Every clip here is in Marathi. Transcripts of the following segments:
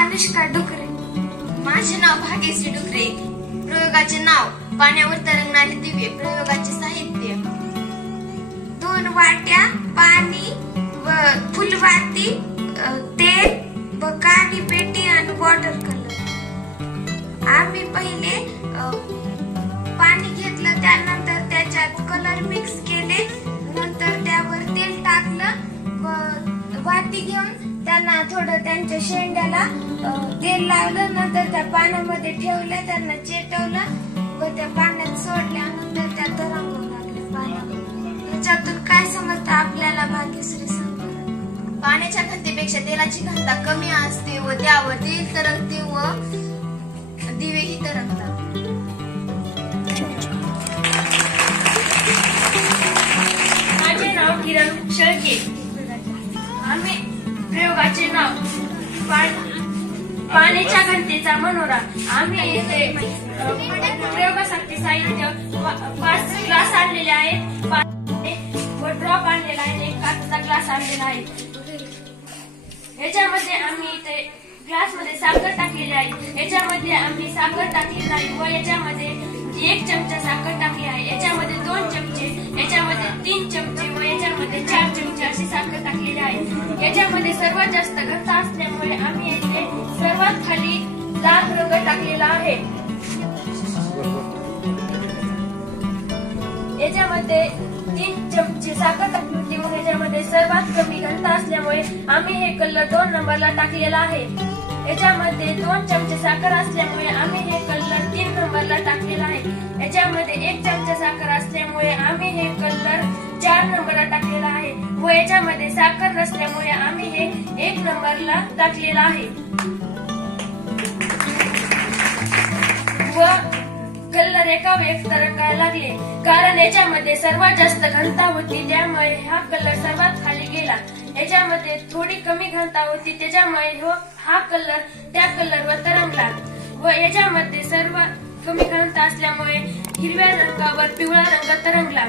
अनुष्का डुकरे. माझे नाव भाग्यश्री डुकरे. प्रयोगाचे नाव पाण्यावर तरंगणारे दिवे. प्रयोगाचे साहित्य 2 वाट्या पाणी व फुलवाती, तेल व काळी पेटी आणि वॉटर कलर. आम्ही पहिले पाणी घेतलं, त्यानंतर त्याच्यात कलर मिक्स केले, नंतर त्यावर तेल टाकलं व वाटी घेऊन त्यांना थोडं त्यांच्या शेंड्याला तेल लावलं, नंतर त्या पाण्यामध्ये ठेवलं, त्यांना चेटवलं व त्या पाण्यात सोडल्यानंतर त्या तरंगू लागल्या पाण्यावर. याच्यातून काय समजतं आपल्याला भाग्यश्री सांग. पाण्याच्या घनतेपेक्षा तेलाची घनता कमी असते व त्यावर तेल तरंगते व दिवेही तरंगतात. माझे नाव किरण शेळके. आम्ही प्रयोगाचे नाव पाण्याच्या घनतेचा मनोरा. आम्ही येथे प्रयोगासाठी साहित्य 5 ग्लास आणलेले आहेत व ड्रॉप आणलेला आहे, एक काचेचा ग्लास आणलेला आहे. याच्यामध्ये आम्ही इथे ग्लास मध्ये साखर टाकलेली आहे. याच्यामध्ये आम्ही साखर टाकली नाही व याच्यामध्ये 1 चमचा साखर टाकली आहे. याच्यामध्ये 2 चमचे, याच्यामध्ये 3 चमचे व याच्यामध्ये 4 चमचे अशी साखर टाकलेली आहे. याच्यामध्ये सर्वात जास्त घनता असल्यामुळे आम्ही येथे सर्वात खाली लाल रंग टाकलेला आहे. याच्यामध्ये 3 चमचे साखर टाकली होती, मग याच्यामध्ये सर्वात कमी घनता असल्यामुळे आम्ही हे कलर 2 नंबरला टाकलेला आहे. याच्यामध्ये 2 चमचे साखर असल्यामुळे आम्ही हे कलर 3 नंबरला टाकलेला आहे. याच्यामध्ये 1 चमचा साखर असल्यामुळे आम्ही हे कलर 4 नंबरला टाकलेला आहे व याच्यामध्ये साखर नसल्यामुळे आम्ही हे 1 नंबरला टाकलेला आहे. व कलर एकावर एक तरंगायला लागले, कारण याच्यामध्ये सर्वात जास्त घनता होती, त्यामुळे हा कलर सर्वात खाली गेला. याच्यामध्ये थोडी कमी घनता होती, त्याच्यामुळे हा कलर त्या कलरवर तरंगला व याच्यामध्ये सर्वात कमी घनता असल्यामुळे हिरव्या रंगावर पिवळा रंग तरंगला.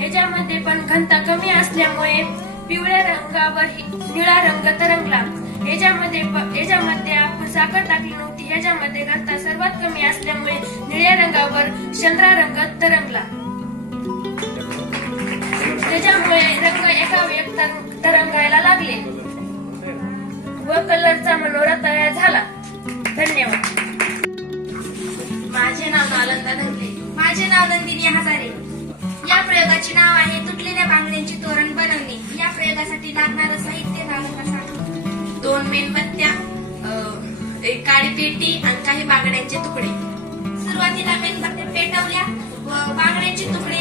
याच्यामध्ये पण घनता कमी असल्यामुळे पिवळ्या रंगावर निळा रंग तरंगला. याच्यामध्ये आपण साखर टाकली नव्हती, याच्यामध्ये घनता सर्वात कमी असल्यामुळे निळ्या रंगावर चंद्रा रंग तरंगला. त्याच्यामुळे रंग एकावर एक तरंगायला लागले व कलरचा मनोरा तयार झाला. धन्यवाद. माझे नाव नालंदा धरले. माझे नाव नंदिनी हजारे. या प्रयोगाचे नाव आहे तुटलेल्या बांगड्यांचे तोरण बनवणे. या प्रयोगासाठी लागणारं साहित्य नालंदा सांगा. 2 मेणबत्त्या, एक काळी पेटी आणि काही बांगड्यांचे तुकडे. सुरुवातीला मेणबत्त्या पेटवल्या व बांगड्यांचे तुकडे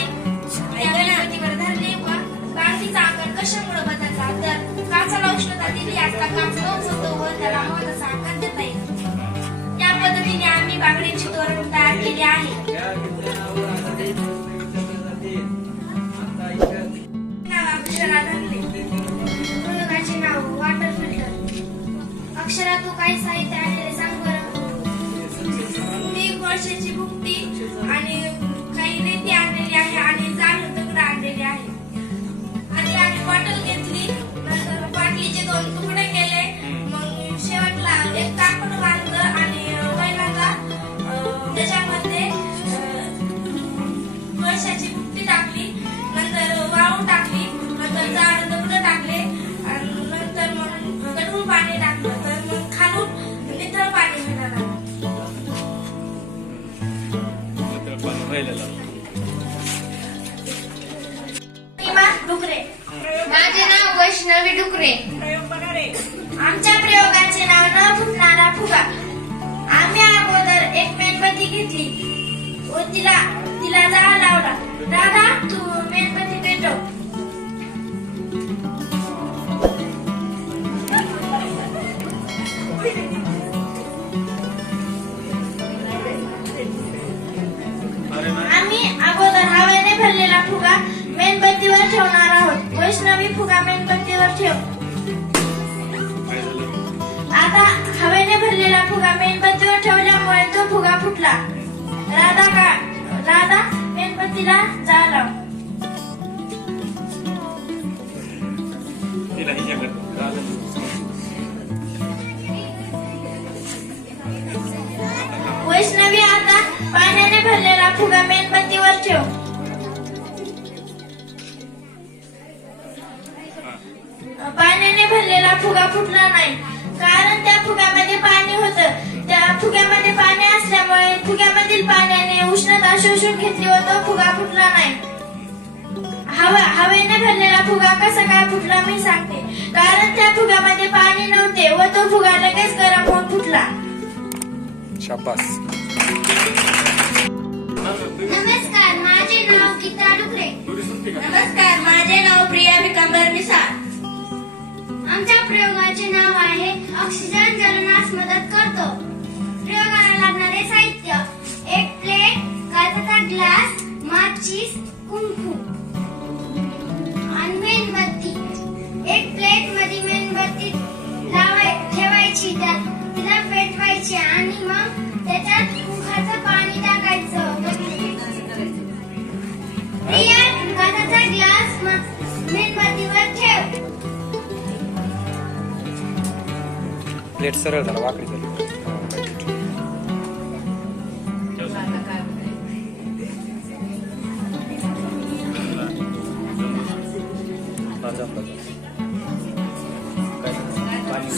गणपतीवर धरले व बांगडीचा आकार कशामुळे बदलला तर काचाला उष्णता दिली असता काच गळून जातो व त्याला हवा तसा आकार देता येतो. या पद्धतीने आम्ही बांगड्यांचे तोरण तयार केले आहे. अक्षरा धरले. प्रयोगाचे नाव वॉटर फिल्टर. अक्षरा तू काही साहित्य आणलेले सांग बरं. 1 वर्षाची भुकटी आणि काही रेती आणलेली आहे आणि जाड दगड आणलेले आहे. आधी आम्ही बॉटल घेतली, नंतर बाटलीचे 2 तुकडे केले, मग शेवटला एक कापड बांधलं आणि पहिल्यांदा त्याच्यामध्ये वर्षाची भुकटी टाकली, नंतर वाळू टाकली, नंतर जाड दगड टाकले आणि नंतर मग गढूळ पाणी टाकलं, तर मग खालून नितळ पाणी मिळालं. डुकरे. माझे नाव वैष्णवी डुकरे. आमच्या प्रयोगाचे नाव न फुटणारा फुगा. आम्ही अगोदर एक मेणबत्ती घेतली व तिला जाळ लावला. दादा तू मेणबत्ती पेटव. आम्ही अगोदर हवेने भरलेला फुगा मेणबत्तीवर ठेवणार आहोत. वैष्णवी फुगा मेणबत्तीवर ठेव. आता हवेने भरलेला फुगा मेणबत्तीवर ठेवल्यामुळे तो फुगा फुटला. राधा मेणबत्तीला जाळ लाव. फुगा मेणबत्तीवर ठेव. पाण्याने भरलेला फुगा फुटला नाही, कारण त्या फुग्यामध्ये पाणी होतं. त्या फुग्यामध्ये पाणी असल्यामुळे फुग्यामधील पाण्याने उष्णता शोषून घेतली व तो फुगा फुटला नाही. हवेने भरलेला फुगा कसा काय फुटला मी सांगते. कारण त्या फुग्यामध्ये पाणी नव्हते व तो फुगा लगेच गरम होऊन फुटला. शाबास. नमस्कार, माझे नाव गीता डुकरे. नमस्कार, माझे नाव प्रिया विकांबर मिसाळ. आमच्या प्रयोगाचे नाव आहे ऑक्सिजन ज्वलनास मदत करतो. प्रयोगाला लागणारे साहित्य: एक प्लेट, काचेचा ग्लास, माचीस, कुंकू आणि मेणबत्ती. एक प्लेट मध्ये मेणबत्ती ठेवायची, तिला पेटवायची आणि मग त्याच्यात कुंकाचं पाणी टाकायचं. प्रिया, काचेचा ग्लास मेणबत्तीवर ठेव. प्लेट सरळ झाला, वाकडी झाली.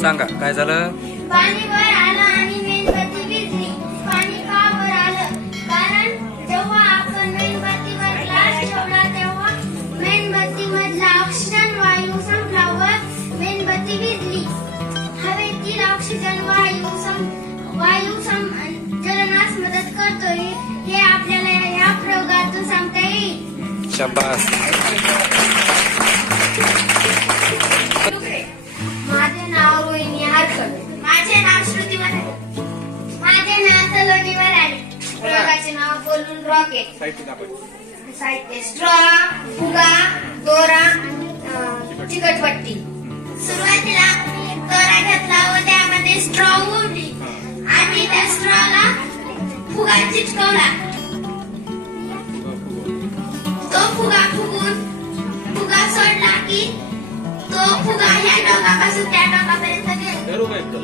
सांगा काय झालं. पाणी वर आलं आणि मेणबत्ती विझली. पाणी का वर आलं? कारण जेव्हा आपण मेणबत्तीवर ग्लास ठेवला तेव्हा मेणबत्ती मधला ऑक्सिजन वायू संपला व मेणबत्ती विझली. हवेतील ऑक्सिजन वायू ज्वलनास मदत करतो हे आपल्याला या प्रयोगातून सांगता येईल. शाबास. माझे नाव रोहिणी हारकर. माझे नाव श्रुती वराडे. माझे नाव सलोनी वराडे. प्रयोगाचे नाव बोलून रॉकेट. साहित्य: स्ट्रॉ, फुगा, दोरा, चिकटपट्टी. सुरुवातीला मी एक दोरा घेतला व त्यामध्ये स्ट्रॉ ओढली आणि त्या स्ट्रॉला फुगा चिटकवला. तो फुगा सोडला की तो फुगा ह्या टोकापासून त्या टोकापर्यंत गेला.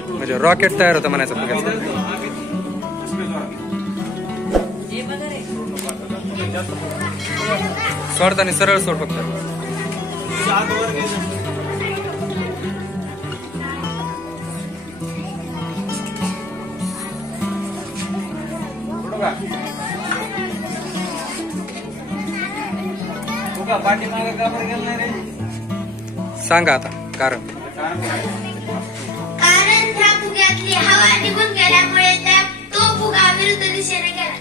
म्हणजे रॉकेट तयार होतं म्हणायचं फुग्याचं. सोडताना सरळ सोड फक्त. सांगा आता कारण. कारण त्या फुग्यातली हवा निघून गेल्यामुळे तो फुगा विरुद्ध दिशेने गेला.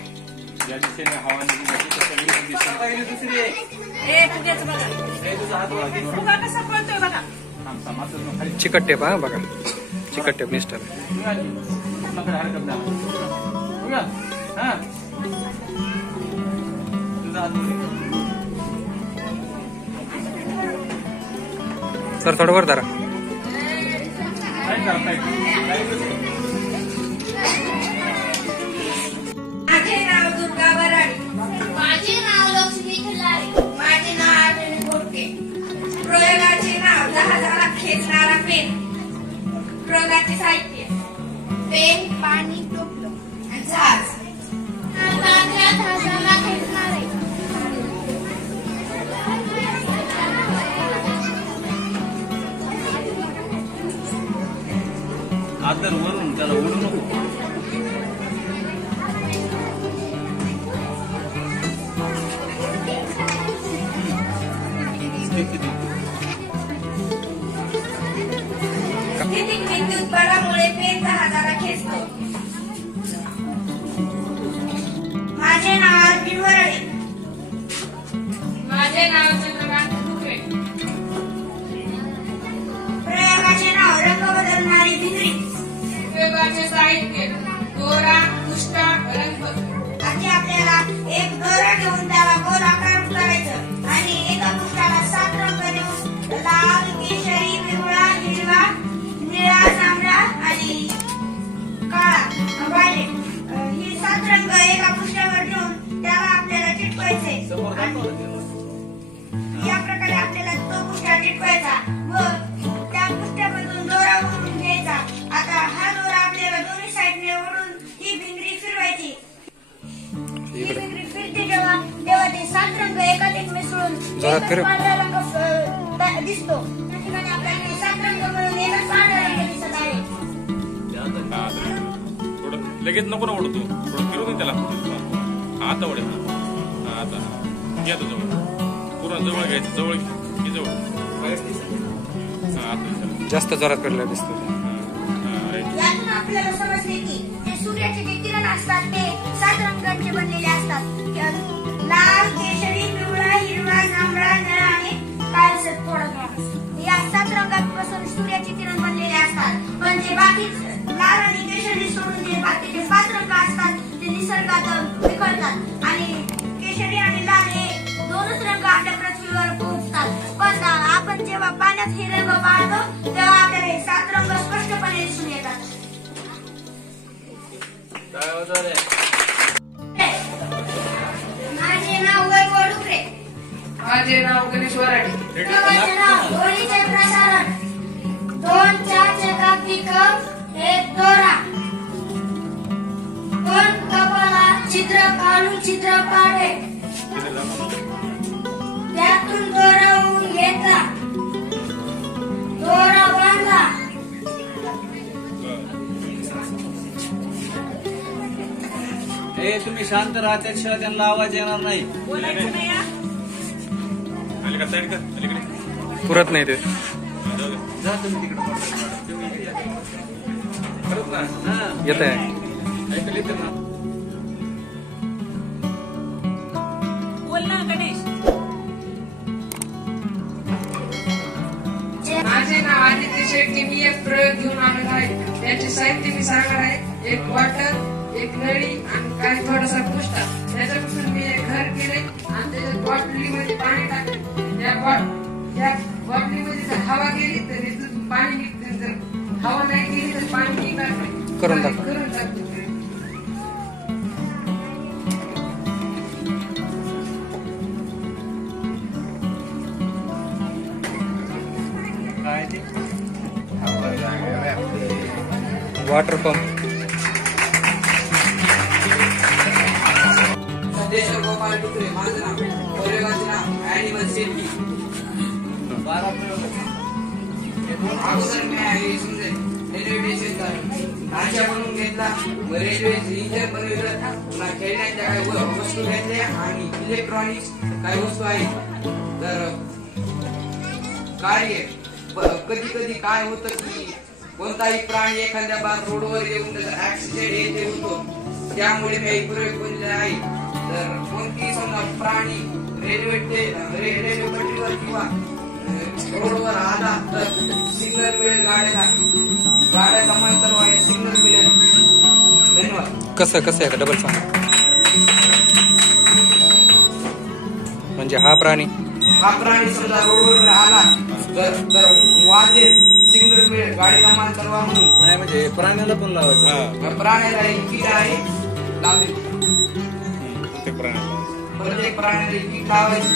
चिकट टेप. हा बघा, चिकट टेप निष्ठा. सर थोडं वर धरा. माझे नाव दुर्गा वराडे. माझे नाव लक्ष्मी खिल्लारे. माझे नाव आठवणी घोटके. प्रयोगाचे नाव जहाजाला खेचणारा पेन. प्रयोगाचे साहित्य: पेन, पाणी, टोपलं आणि जहाज. जहाजाला खेचणारे. आदर वरून त्याला ओढू नको. विद्युत बळामुळे पेन जहाजाला खेचतो. माझे नाव अर्जुन वरडे. माझे नाव चंद्रकांत दुखरे. प्रयोगाचे नाव रंग बदलणारी भिंगरी. प्रयोगाचे साहित्य: दोरा, पुष्टा, रंग. आधी आपल्याला एक दोरा घेऊन त्याला गोल आकार करायचं आणि एका पुष्टाला 7 रंग देऊन लाल, केशरी, पिवळा, हिरवा, निळा, जांभळा आणि काळा, व्हायलेट ही 7 रंग एका पुष्टावर ठेवून त्याला आपल्याला चिटकवायचे. या प्रकारे आपल्याला तो पुष्टा चिटकवायचा व त्या पुष्ट्यामधून दोरा ओढून घ्यायचा. आता हा दोरा आपल्याला दोन्ही साईडने ओढून ही भिंगरी फिरवायची. ही भिंगरी फिरते खरं. पांढरा रंग दिसतो त्या ठिकाणी आपल्याला 7 रंग मिळून एकच पांढरा रंग दिसत आहे. थोडं लगेच नको ना ओढतो थोडं फिरू दे त्याला आता ओढे आता घ्या तो जवळ पूर्ण जवळ घ्यायचं जवळ की जवळ आता जास्त जोरात पडलं दिसतो. यातून आपल्याला समजले की जे सूर्याचे जे किरण असतात ते 7 रंगांचे बनलेले असतात. लाल, केशरी, पिवळा, हिरवा, जांभळा, निळा आणि काळसर थोडा. या 7 रंगांपासून सूर्याचे किरण बनलेले असतात. पण जे बाकी लाल आणि केशरी सोडून जे बाकीचे 5 रंग असतात ते निसर्गात विखरतात आणि केशरी आणि लाल हे 2च रंग आपल्या पृथ्वीवर पोहोचतात. पण आपण जेव्हा पाण्यात हे रंग पाहतो तेव्हा आपल्याला हे 7 रंग स्पष्टपणे दिसून येतात. माझे नाव वैभव डुकरे. माझे नाव गणेश वराडे. माझे नाव होळीचे प्रसारण. 2 4 पिकअप 1 दोरा. 2 कपाला चित्र काढून चित्र काढे. त्यातून दोरा होऊन घेतला. दोरा बांधला. हे तुम्ही शांत राहा त्याशिवाय त्यांना आवाज येणार नाही. आली का साईड कर अलीकडे पुरत नाही ते. जाऊ दे. जा तुम्ही तिकडे परत ना येत आहे. ऐकलं येतं ना माझे नाव आदित्य शेट्टी. मी एक प्रयोग घेऊन आलेलो आहे. त्याचे साहित्य मी सांगणार आहे. एक बॉटल, एक नळी आणि काही थोडासा पुष्टा. त्याच्यापासून मी एक घर केले आणि त्याच्या बॉटलीमध्ये पाणी टाकले. त्या बॉटलीमध्ये जर हवा गेली तर त्यातून पाणी निघते. जर हवा नाही गेली तर पाणी निघणार नाही. करून दाखवा. करून टाकतो. काय ते वॉटर पंप. सदेश्वर गोपाळ डुकरे माझं नाव. प्रयोगाचे नाव ॲनिमल सेफ्टी. 12 प्रयोग. अगोदर मी आहे समजेल रेल्वे स्टेशन ढाचा बनवून घेतला. रेल्वे इंजिन बनवलं. पुन्हा खेळण्याच्या काही वस्तू घेतल्या आणि इलेक्ट्रॉनिक्स काही वस्तू आहेत. तर कार्य कधी कधी काय होतं की कोणताही प्राणी एखाद्या बाग रोडवर येऊन त्याचा ऍक्सिडेंट येते होतो. त्यामुळे मी एक प्रयोग बनलेला आहे. तर कोणतीही समजा प्राणी रेल्वे पट्टीवर किंवा रोडवर आला तर सिग्नल मिळेल गाड्याला. गाड्या समांतर आहे सिग्नल मिळेल. धन्यवाद. कसं आहे का डबल सांग. म्हणजे हा प्राणी समजा रोडवर आला तर वाजेल सिग्नल मिळेल गाडी समांतर व्हा म्हणून. नाही म्हणजे प्राण्याला पण लावायचं. प्राण्याला किट आहे लावली. प्रत्येक प्राण्याला प्रत्येक प्राण्याला किट लावायची.